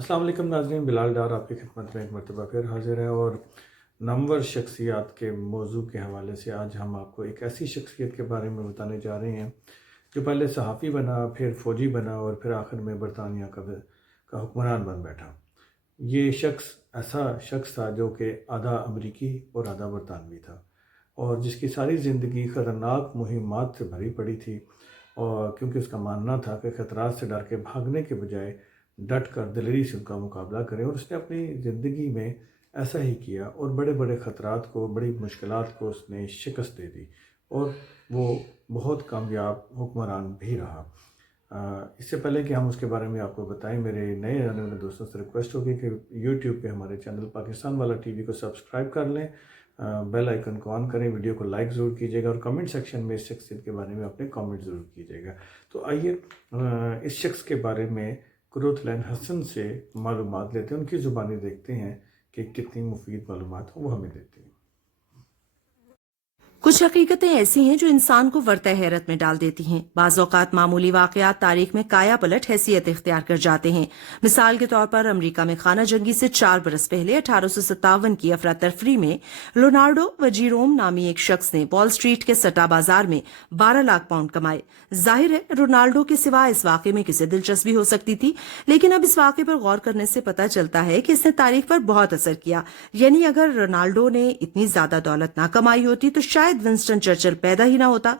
السلام علیکم ناظرین، بلال ڈار آپ کی خدمت میں ایک مرتبہ پھر حاضر ہے اور نامور شخصیات کے موضوع کے حوالے سے آج ہم آپ کو ایک ایسی شخصیت کے بارے میں بتانے جا رہے ہیں جو پہلے صحافی بنا، پھر فوجی بنا اور پھر آخر میں برطانیہ کا حکمران بن بیٹھا۔ یہ ایسا شخص تھا جو کہ آدھا امریکی اور آدھا برطانوی تھا، اور جس کی ساری زندگی خطرناک مہمات سے بھری پڑی تھی، اور کیونکہ اس کا ماننا تھا کہ خطرات سے ڈر کے بھاگنے کے بجائے ڈٹ کر دلیری سے ان کا مقابلہ کریں، اور اس نے اپنی زندگی میں ایسا ہی کیا اور بڑے بڑے خطرات کو، بڑی مشکلات کو اس نے شکست دے دی اور وہ بہت کامیاب حکمران بھی رہا۔ اس سے پہلے کہ ہم اس کے بارے میں آپ کو بتائیں، میرے نئے آنے والے دوستوں سے ریکویسٹ ہوگی کہ یوٹیوب پہ ہمارے چینل پاکستان والا ٹی وی کو سبسکرائب کر لیں، بیل آئیکن کو آن کریں، ویڈیو کو لائک ضرور کیجیے گا اور کمنٹ سیکشن میں اس شخصیت کے بارے میں اپنے کامنٹ ضرور کیجیے گا۔ تو آئیے اس شخص کے بارے میں قرۃ العین حسن سے معلومات لیتے ہیں، ان کی زبانی دیکھتے ہیں کہ کتنی مفید معلومات وہ ہمیں دیتی ہیں۔ کچھ حقیقتیں ایسی ہیں جو انسان کو ورطہ حیرت میں ڈال دیتی ہیں۔ بعض اوقات معمولی واقعات تاریخ میں کایا پلٹ حیثیت اختیار کر جاتے ہیں۔ مثال کے طور پر امریکہ میں خانہ جنگی سے 4 برس پہلے 1857 کی افراتفری میں لونارڈو وجیروم نامی ایک شخص نے وال سٹریٹ کے سٹا بازار میں 12 لاکھ پاؤنڈ کمائے۔ ظاہر ہے رونالڈو کے سوا اس واقعے میں کسی دلچسپی ہو سکتی تھی، لیکن اب اس واقعے پر غور کرنے سے پتہ چلتا ہے کہ اس نے تاریخ پر بہت اثر کیا۔ یعنی اگر رونالڈو نے اتنی زیادہ دولت نہ کمائی ہوتی تو شاید ونسٹن چرچل پیدا ہی نہ ہوتا۔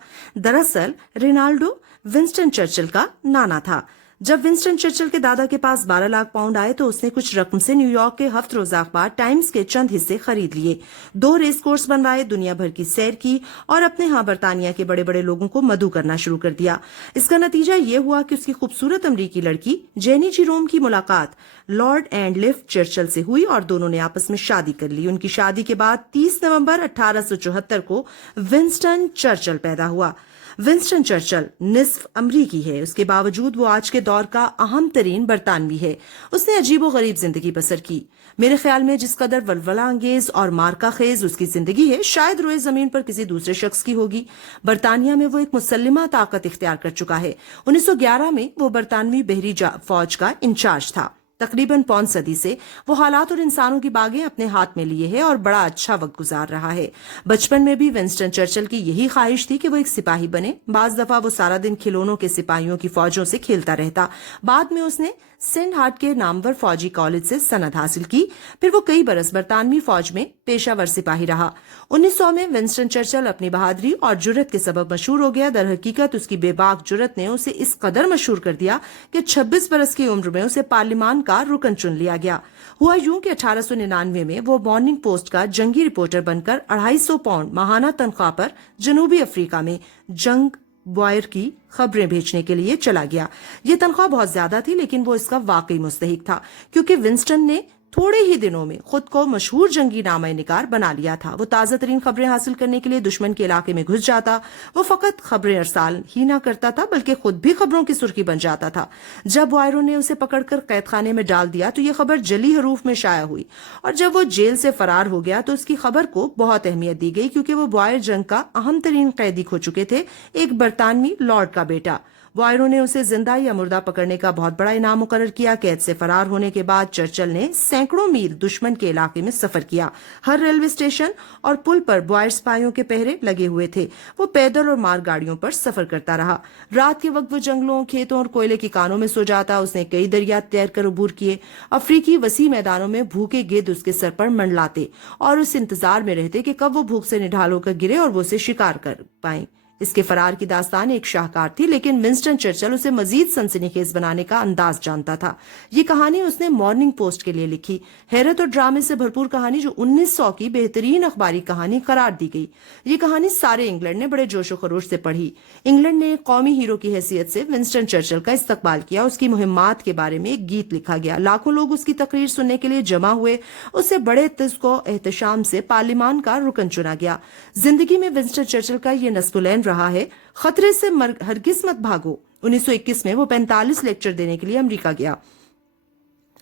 دراصل رونالڈو ونسٹن چرچل کا نانا تھا۔ جب ونسٹن چرچل کے دادا کے پاس 12 لاکھ پاؤنڈ آئے تو اس نے کچھ رقم سے نیو یارک کے ہفت روزہ اخبار ٹائمز کے چند حصے خرید لیے، 2 ریس کورس بنوائے، دنیا بھر کی سیر کی اور اپنے ہاں برطانیہ کے بڑے بڑے لوگوں کو مدعو کرنا شروع کر دیا۔ اس کا نتیجہ یہ ہوا کہ اس کی خوبصورت امریکی لڑکی جینی جیروم کی ملاقات لارڈ اینڈ لفٹ چرچل سے ہوئی اور دونوں نے آپس میں شادی کر لی۔ ان کی شادی کے بعد 30 نومبر 1874 کو ونسٹن چرچل پیدا ہوا۔ ونسٹن چرچل نصف امریکی ہے، اس کے باوجود وہ آج کے دور کا اہم ترین برطانوی ہے۔ اس نے عجیب و غریب زندگی بسر کی۔ میرے خیال میں جس قدر ولولہ انگیز اور مارکا خیز اس کی زندگی ہے، شاید روئے زمین پر کسی دوسرے شخص کی ہوگی۔ برطانیہ میں وہ ایک مسلمہ طاقت اختیار کر چکا ہے۔ 1911 میں وہ برطانوی بحری فوج کا انچارج تھا۔ تقریباً پون صدی سے وہ حالات اور انسانوں کی باغیں اپنے ہاتھ میں لیے ہے اور بڑا اچھا وقت گزار رہا ہے۔ بچپن میں بھی ونسٹن چرچل کی یہی خواہش تھی کہ وہ ایک سپاہی بنے۔ بعض دفعہ وہ سارا دن کھلونوں کے سپاہیوں کی فوجوں سے کھیلتا رہتا۔ بعد میں اس نے سینٹ ہارٹ کے نامور فوجی کالج سے سند حاصل کی، پھر وہ کئی برس برطانوی فوج میں پیشہ ور سپاہی رہا۔ 1900 میں ونسٹن چرچل اپنی بہادری اور جرت کے سبب مشہور ہو گیا۔ در حقیقت اس کی بے باک جرت نے اسے اس قدر مشہور کر دیا کہ 26 برس کی عمر میں اسے پارلیمان کا رکن چن لیا گیا۔ ہوا یوں کہ 1899 میں وہ مارننگ پوسٹ کا جنگی رپورٹر بن کر 250 پاؤنڈ ماہانہ تنخواہ پر جنوبی افریقہ میں جنگ بوائر کی خبریں بھیجنے کے لیے چلا گیا۔ یہ تنخواہ بہت زیادہ تھی، لیکن وہ اس کا واقعی مستحق تھا، کیونکہ ونسٹن نے تھوڑے ہی دنوں میں خود کو مشہور جنگی نامہ نگار بنا لیا تھا۔ وہ تازہ ترین خبریں حاصل کرنے کے لیے دشمن کے علاقے میں گھس جاتا۔ وہ فقط خبریں ارسال ہی نہ کرتا تھا بلکہ خود بھی خبروں کی سرخی بن جاتا تھا۔ جب بوائروں نے اسے پکڑ کر قید خانے میں ڈال دیا تو یہ خبر جلی حروف میں شائع ہوئی، اور جب وہ جیل سے فرار ہو گیا تو اس کی خبر کو بہت اہمیت دی گئی، کیونکہ وہ بوائر جنگ کا اہم ترین قیدی کھو چکے تھے، ایک برطانوی لارڈ کا بیٹا۔ بوائروں نے اسے زندہ یا مردہ پکڑنے کا بہت بڑا انعام مقرر کیا۔ قید سے فرار ہونے کے بعد چرچل نے سینکڑوں میل دشمن کے علاقے میں سفر کیا۔ ہر ریلوے اسٹیشن اور پل پر بوائر سپاہیوں کے پہرے لگے ہوئے تھے۔ وہ پیدل اور مال گاڑیوں پر سفر کرتا رہا۔ رات کے وقت وہ جنگلوں، کھیتوں اور کوئلے کی کانوں میں سو جاتا۔ اس نے کئی دریا تیر کر عبور کیے۔ افریقی وسیع میدانوں میں بھوکے گدھ اس کے سر پر منڈلاتے اور اس انتظار میں رہتے کہ کب وہ بھوک سے نڈھال ہو کر گرے اور وہ اسے شکار کر پائیں۔ اس کے فرار کی داستان ایک شاہکار تھی، لیکن ونسٹن چرچل اسے مزید سنسنی خیز بنانے کا انداز جانتا تھا۔ یہ کہانی اس نے مارننگ پوسٹ کے لیے لکھی، حیرت اور ڈرامے سے بھرپور کہانی جو 1900 کی بہترین اخباری کہانی قرار دی گئی۔ یہ کہانی سارے انگلینڈ نے بڑے جوش و خروش سے پڑھی۔ انگلینڈ نے ایک قومی ہیرو کی حیثیت سے ونسٹن چرچل کا استقبال کیا۔ اس کی مہمات کے بارے میں ایک گیت لکھا گیا۔ لاکھوں لوگ اس کی تقریر سننے کے لیے جمع ہوئے۔ اسے بڑے تذک و احتشام سے پارلیمان کا رکن چنا گیا۔ زندگی میں ونسٹن چرچل کا یہ نصب العین رہا ہے، خطرے سے ہرگز مت بھاگو۔ 1921 میں وہ 45 لیکچر دینے کے لیے امریکہ گیا۔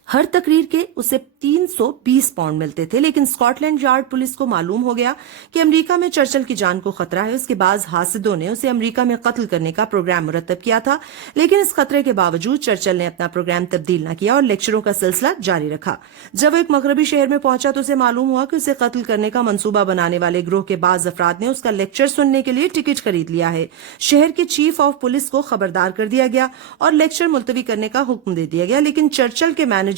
ہر تقریر کے اسے 320 پاؤنڈ ملتے تھے، لیکن اسکاٹ لینڈ یارڈ پولیس کو معلوم ہو گیا کہ امریکہ میں چرچل کی جان کو خطرہ ہے۔ اس کے بعد حاسدوں نے اسے امریکہ میں قتل کرنے کا پروگرام مرتب کیا تھا، لیکن اس خطرے کے باوجود چرچل نے اپنا پروگرام تبدیل نہ کیا اور لیکچروں کا سلسلہ جاری رکھا۔ جب وہ ایک مغربی شہر میں پہنچا تو اسے معلوم ہوا کہ اسے قتل کرنے کا منصوبہ بنانے والے گروہ کے بعض افراد نے اس کا لیکچر سننے کے لیے ٹکٹ خرید لیا ہے۔ شہر کے چیف آف پولیس کو خبردار کر دیا گیا اور لیکچر ملتوی کرنے کا حکم دے دیا گیا، لیکن چرچل کے مینیجر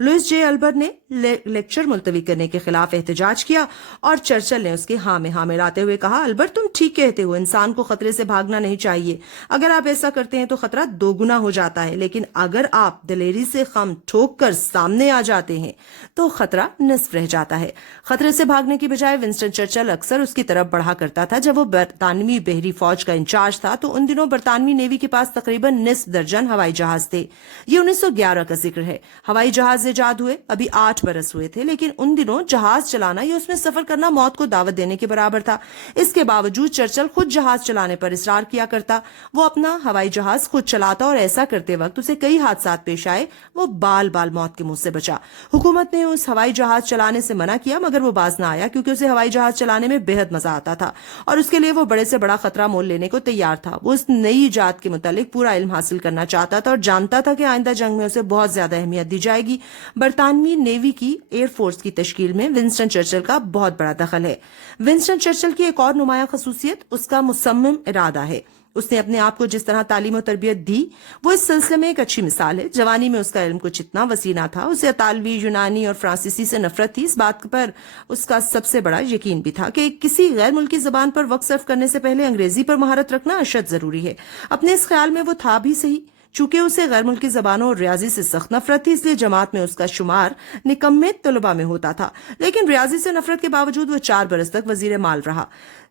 لوئس جے البر نے لیکچر ملتوی کرنے کے خلاف احتجاج کیا اور چرچل نے اس کے ہاں میں ہاں ملاتے ہوئے کہا، البر تم ٹھیک کہتے ہو، انسان کو خطرے سے بھاگنا نہیں چاہیے۔ اگر آپ ایسا کرتے ہیں تو خطرہ دو گنا ہو جاتا ہے، لیکن اگر آپ دلیری سے خم ٹھوک کر سامنے آ جاتے ہیں تو خطرہ نصف رہ جاتا ہے۔ خطرے سے بھاگنے کی بجائے ونسٹن چرچل اکثر اس کی طرف بڑھا کرتا تھا۔ جب وہ برطانوی بحری فوج کا انچارج تھا تو ان دنوں برطانوی نیوی کے پاس تقریباً نصف درجن ہوائی جہاز تھے۔ یہ 1911 کا ذکر ہے۔ ہوائی جہاز ایجاد ہوئے ابھی 8 برس ہوئے تھے، لیکن ان دنوں جہاز چلانا یا اس میں سفر کرنا موت کو دعوت دینے کے برابر تھا۔ اس کے باوجود چرچل خود جہاز چلانے پر اصرار کیا کرتا۔ وہ اپنا ہوائی جہاز خود چلاتا اور ایسا کرتے وقت اسے کئی حادثات پیش آئے۔ وہ بال بال موت کے منہ سے بچا۔ حکومت نے اس ہوائی جہاز چلانے سے منع کیا، مگر وہ باز نہ آیا کیونکہ اسے ہوائی جہاز چلانے میں بے حد مزہ آتا تھا اور اس کے لیے وہ بڑے سے بڑا خطرہ مول لینے کو تیار تھا۔ وہ اس نئی ایجاد کے متعلق پورا علم حاصل کرنا چاہتا تھا اور جانتا تھا کہ آئندہ جنگ میں اسے بہت زیادہ اہمیت دی جائے گی۔ برطانوی نیوی کی ایئر فورس کی تشکیل میں ونسٹن چرچل کا بہت بڑا دخل ہے۔ ونسٹن چرچل کی ایک اور نمایاں خصوصیت اس کا مصمم ارادہ ہے۔ اس نے اپنے آپ کو جس طرح تعلیم و تربیت دی وہ اس سلسلے میں ایک اچھی مثال ہے۔ جوانی میں اس کا علم کچھ اتنا وسیع نہ تھا، اسے اطالوی، یونانی اور فرانسیسی سے نفرت تھی۔ اس بات پر اس کا سب سے بڑا یقین بھی تھا کہ کسی غیر ملکی زبان پر وقت صرف کرنے سے پہلے انگریزی پر مہارت رکھنا اشد ضروری ہے۔ اپنے اس خیال میں وہ تھا بھی صحیح۔ چونکہ اسے غیر ملکی زبانوں اور ریاضی سے سخت نفرت تھی، اس لیے جماعت میں اس کا شمار نکمے طلباء میں ہوتا تھا، لیکن ریاضی سے نفرت کے باوجود وہ 4 برس تک وزیر مال رہا۔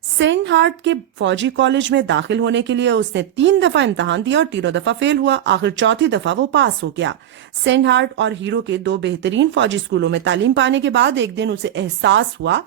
سینٹ ہارٹ کے فوجی کالج میں داخل ہونے کے لیے اس نے 3 دفعہ امتحان دیا اور تینوں دفعہ فیل ہوا۔ آخر چوتھی دفعہ وہ پاس ہو گیا۔ سینٹ ہارٹ اور ہیرو کے 2 بہترین فوجی اسکولوں میں تعلیم پانے کے بعد ایک دن اسے احساس ہوا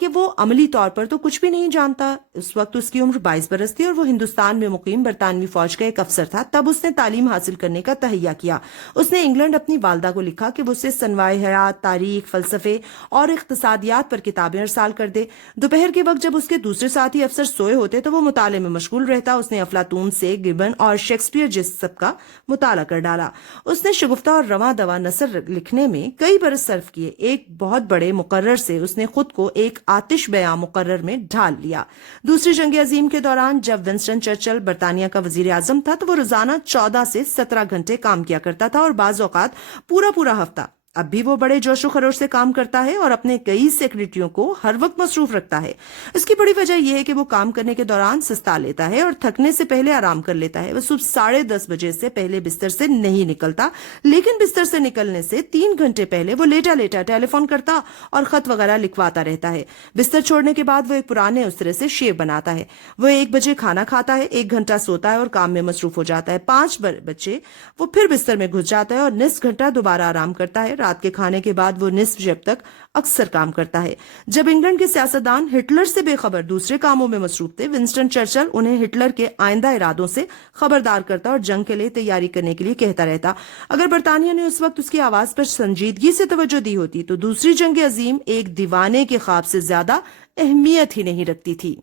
کہ وہ عملی طور پر تو کچھ بھی نہیں جانتا۔ اس وقت اس کی عمر 22 برس تھی اور وہ ہندوستان میں مقیم برطانوی فوج کا ایک افسر تھا۔ تب اس نے تعلیم حاصل کرنے کا تہیہ کیا۔ اس نے انگلینڈ اپنی والدہ کو لکھا کہ وہ اسے سنوائے حیات، تاریخ، فلسفے اور اقتصادیات پر کتابیں ارسال کر دے۔ دوپہر کے وقت جب اس کے دوسرے ساتھی افسر سوئے ہوتے تو وہ مطالعے میں مشغول رہتا۔ اس نے افلاطون سے گبن اور شیکسپیئر جس سب کا مطالعہ کر ڈالا۔ اس نے شگفتہ اور رواں دواں نثر لکھنے میں کئی برس صرف کیے۔ ایک بہت بڑے مقرر سے اس نے خود کو ایک آتش بیاں مقرر میں ڈھال لیا۔ دوسری جنگ عظیم کے دوران جب ونسٹن چرچل برطانیہ کا وزیر اعظم تھا تو وہ روزانہ 14 سے 17 گھنٹے کام کیا کرتا تھا اور بعض اوقات پورا ہفتہ۔ اب بھی وہ بڑے جوش و خروش سے کام کرتا ہے اور اپنے کئی سیکرٹریوں کو ہر وقت مصروف رکھتا ہے۔ اس کی بڑی وجہ یہ ہے کہ وہ کام کرنے کے دوران سستا لیتا ہے اور تھکنے سے پہلے آرام کر لیتا ہے۔ وہ صبح 10:30 بجے سے پہلے بستر سے نہیں نکلتا، لیکن بستر سے نکلنے سے 3 گھنٹے پہلے وہ لیٹا لیٹا ٹیلی فون کرتا اور خط وغیرہ لکھواتا رہتا ہے۔ بستر چھوڑنے کے بعد وہ ایک پرانے اسرے سے شیو بناتا ہے۔ وہ 1 بجے کھانا کھاتا ہے، 1 گھنٹہ سوتا ہے اور کام میں مصروف ہو جاتا ہے۔ 5 بجے وہ پھر بستر میں گھس جاتا ہے اور نصف گھنٹہ دوبارہ آرام کرتا ہے۔ رات کے کھانے کے بعد وہ نصف شب تک اکثر کام کرتا ہے۔ جب انگلینڈ کے سیاستدان ہٹلر سے بے خبر دوسرے کاموں میں مصروف تھے، ونسٹن چرچل انہیں ہٹلر کے آئندہ ارادوں سے خبردار کرتا اور جنگ کے لیے تیاری کرنے کے لیے کہتا رہتا۔ اگر برطانیہ نے اس وقت اس کی آواز پر سنجیدگی سے توجہ دی ہوتی تو دوسری جنگ عظیم ایک دیوانے کے خواب سے زیادہ اہمیت ہی نہیں رکھتی تھی۔